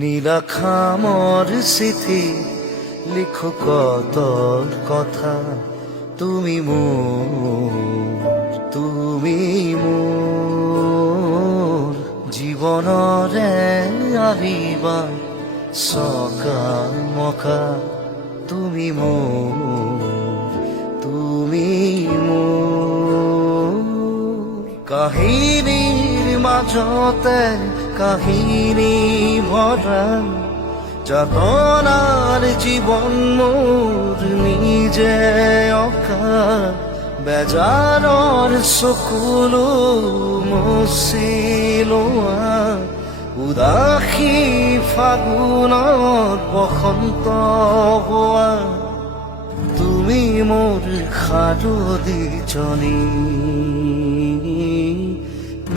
নীলাখামর স্মৃতি লিখো কত কথা, তুমি মোর জীৱনৰে আহিবা সকাল মকা, তুমি মোৰ কাহিনীৰ মাজতে কাহিনী ভরা, যাতনার জীবন মোর নিজে অকা, বেজাৰৰ চকুলো মচিলোৱা, উদাসী ফাগুনত বসন্ত হোৱা, তুমি মোৰ সাধু দিজনী।